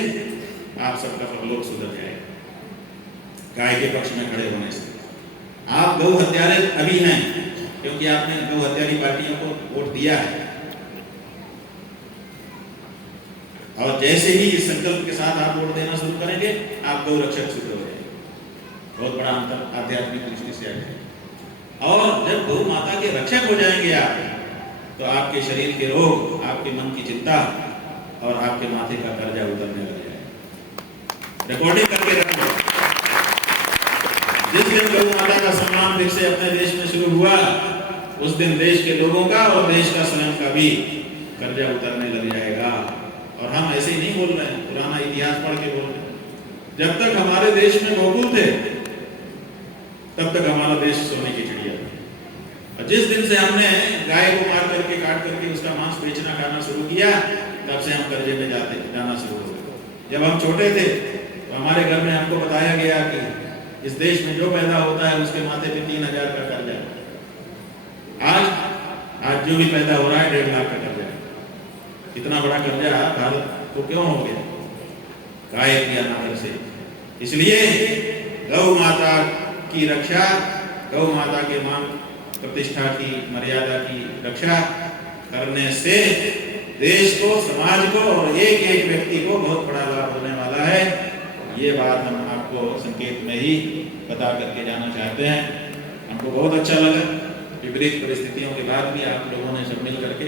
आप सबका परलोक सुधर जाएगा गाय के पक्ष में खड़े होने से। आप गौ हत्यारे अभी हैं क्योंकि आपने गौ हत्यारी पार्टियों को वोट दिया है, और जैसे ही इस संकल्प के साथ आप वोट देना शुरू करेंगे आप गौ रक्षक सिद्ध हो जाएंगे। बहुत बड़ा अंतर आध्यात्मिक दृष्टि से आएगा। और जब गौ माता के रक्षक हो जाएंगे आप, तो आपके शरीर के रोग, आपके मन की चिंता और आपके माथे का कर्जा उतरने लग जाएगा। रिकॉर्डिंग करके रखो। जिस दिन गौ माता का सम्मान फिर से अपने देश में शुरू हुआ, उस दिन देश के लोगों का और देश का स्वयं का भी कर्जा उतरने लग जाएगा। और हम ऐसे ही नहीं बोल रहे हैं, पुराना इतिहास पढ़ के बोल रहे हैं। जब तक हमारे देश में गोकुल थे तब तक हमारा देश सोने की चिड़िया था। और जिस दिन से हमने गाय को मार करके काट करके उसका मांस बेचना खाना शुरू किया, तब से हम कर्जे में जाना शुरू हो गए। जब हम छोटे थे तो हमारे घर में हमको बताया गया कि इस देश में जो पैदा होता है उसके माथे पे 3000 का कर्जा है। आज जो भी पैदा हो रहा है 1.5 लाख का कर्जा है। इतना बड़ा कर्जा भारत को क्यों हो गया? गाय की अनादर से। इसलिए गौ माता की रक्षा, गौ माता के मान प्रतिष्ठा की, मर्यादा की रक्षा करने से देश को, समाज को और एक एक व्यक्ति को बहुत बड़ा लाभ होने वाला है। ये बात हम आपको संकेत में ही बता करके जाना चाहते हैं। हमको बहुत अच्छा लगा, विपरीत परिस्थितियों के बाद भी आप लोगों ने सब मिल करके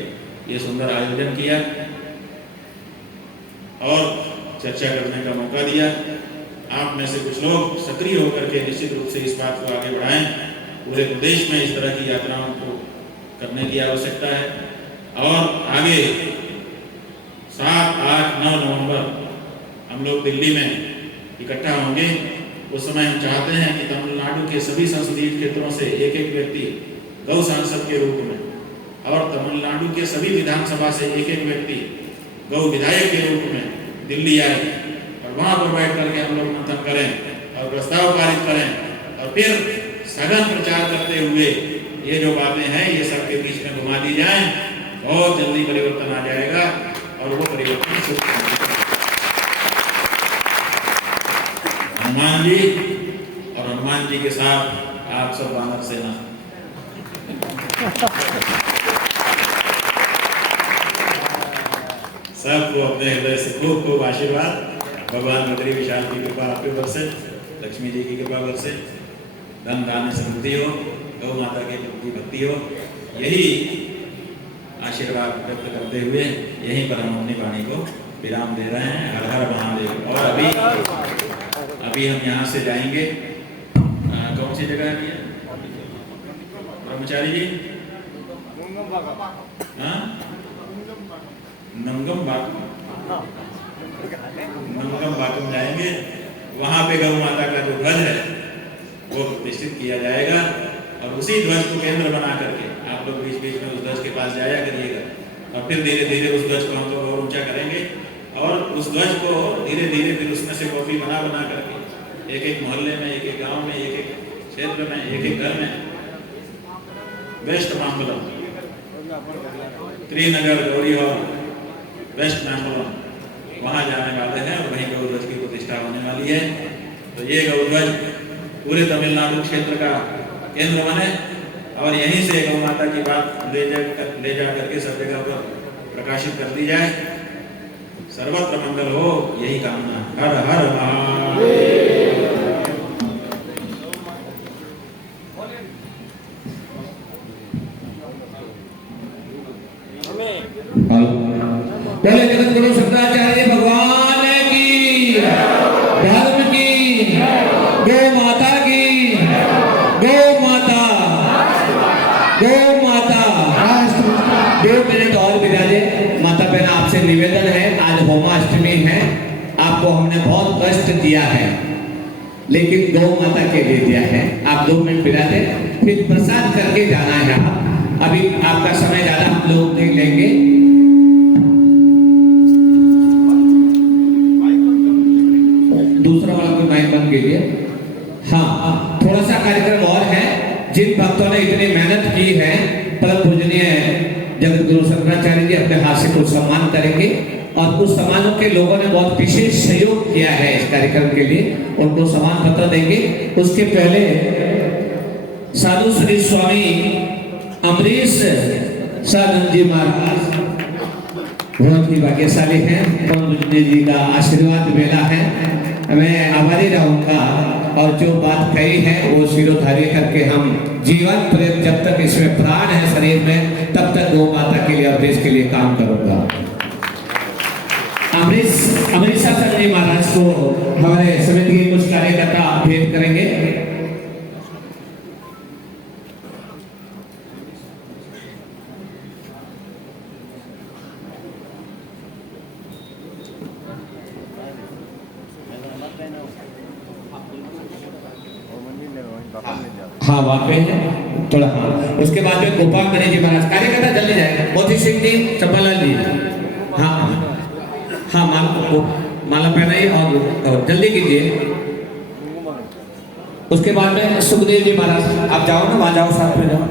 ये सुंदर आयोजन किया और चर्चा करने का मौका दिया। आप में से कुछ लोग सक्रिय होकर के निश्चित रूप से इस बात को आगे बढ़ाएं। पूरे प्रदेश में इस तरह की यात्राओं को करने की आवश्यकता है। और आगे 7, 8, 9 नवंबर हम लोग दिल्ली में इकट्ठा होंगे उस समय हम चाहते हैं कि तमिलनाडु के सभी संसदीय क्षेत्रों से एक एक व्यक्ति गौ सांसद के रूप में और तमिलनाडु के सभी विधानसभा से एक एक व्यक्ति गौ विधायक के रूप में दिल्ली आए और वहां पर बैठ करके हम लोग मंथन करें और प्रस्ताव पारित करें और फिर सघन प्रचार करते हुए ये जो बातें हैं ये सबके बीच में घुमा दी जाए, बहुत जल्दी परिवर्तन आ जाएगा और वो परिवर्तन हनुमान जी और हनुमान जी के साथ आप सब वानर सेना। सबको अपने हृदय से खूब खूब आशीर्वाद, भगवान बद्री विशाल की कृपा आपके ऊपर से, लक्ष्मी जी की कृपा ऊपर से, धन धान्य समृद्धि हो, गौ माता के प्रति भक्ति हो, यही आशीर्वाद व्यक्त करते हुए यहीं पर हम अपनी वाणी को विराम दे रहे हैं। हर हर महादेव। और अभी हम यहाँ से जाएंगे, कौन सी जगह है ब्रह्मचारी जी? नमगम बाकुम जाएंगे, वहां पे गौ माता का जो ध्वज है वो प्रतिष्ठित किया जाएगा और उसी ध्वज को केंद्र बना करके आप लोग बीच बीच में उस ध्वज के पास जाया करिएगा और फिर धीरे धीरे उस ध्वज को हम लोग और ऊंचा करेंगे और उस ध्वज को धीरे धीरे फिर उसमें से कॉपी बना करके एक एक मोहल्ले में, एक एक गांव में, एक एक क्षेत्र में, एक एक घर में, West Mambalam, Trinagar, Gauri Hall, West Mambalam, वहां जाने वाले हैं और वहीं गौध्वज की प्रतिष्ठा होने वाली है। तो ये गौध्वज पूरे तमिलनाडु क्षेत्र का केंद्र बने और यहीं से गौ माता की बात ले जा करके सब जगह पर प्रकाशित कर दी जाए। सर्वत्र मंगल हो, यही कामना। हर हर महादेव। पहले जगत गुरु शंकराचार्य भगवान की, धर्म की, गौ माता की, गौ माता, गौ माता। 2 मिनट और बिता दे माता बहना, आपसे निवेदन है, आज होमाष्टमी है, आपको हमने बहुत कष्ट दिया है लेकिन गौ माता के लिए दिया है। आप 2 मिनट बिता दे, फिर प्रसाद करके जाना है। आप अभी आपका समय ज्यादा हम लोग नहीं लेंगे। दूसरा वाला कोई माइक बंद कीजिए। हाँ, थोड़ा सा कार्यक्रम और है। जिन भक्तों ने इतनी मेहनत की है, परम पूजनीय जगत गुरु शंकराचार्य जी अपने हाथ से कुछ सम्मान करेंगे और कुछ सम्मानों के लोगों ने बहुत विशेष सहयोग किया है इस कार्यक्रम के लिए, उनको सम्मान पत्र देंगे। उसके पहले साधु श्री स्वामी अमरीश सानंद जी महाराज बहुत ही भाग्यशाली हैं, परम पूजनीय जी का आशीर्वाद मिला है। मैं आभारी रहूंगा और जो बात कही है वो शिरोधार्य करके हम जीवन प्रेम, जब तक इसमें प्राण है शरीर में, तब तक गौ माता के लिए और देश के लिए काम करूंगा। अमरीशा जी महाराज को हमारे समिति के कुछ कार्यकर्ता भेंट करेंगे। हाँ, वहाँ पे है थोड़ा। हाँ, उसके बाद में गोपाल गणेश जी महाराज कार्यकर्ता जल्दी जाएगा। मोती सिंह जी, चंपालाल जी, हाँ हाँ, माला पहनाइए और जल्दी कीजिए। उसके बाद में सुखदेव जी महाराज, आप जाओ ना, वहाँ जाओ, साथ में जाओ।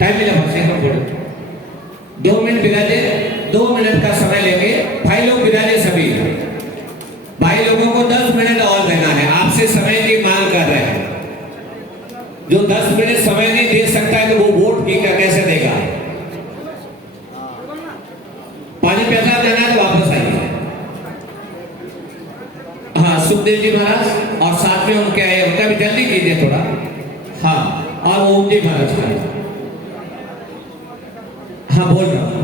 टाइम मिला 2 मिनट बिराजे, 2 मिनट का समय लेंगे। भाई लोग बिराजे, सभी भाई लोगों को 10 मिनट और देना है। आपसे समय की मांग कर रहे हैं। जो 10 मिनट समय नहीं दे सकता है तो वो वोट की कैसे देगा? पानी पैसा देना है तो वापस आइए। हाँ, सुखदेव जी महाराज और साथ में उनके आए, उनका भी जल्दी कीजिए थोड़ा। हाँ, और ओम जी महाराज का, हाँ बोल रहा हूँ।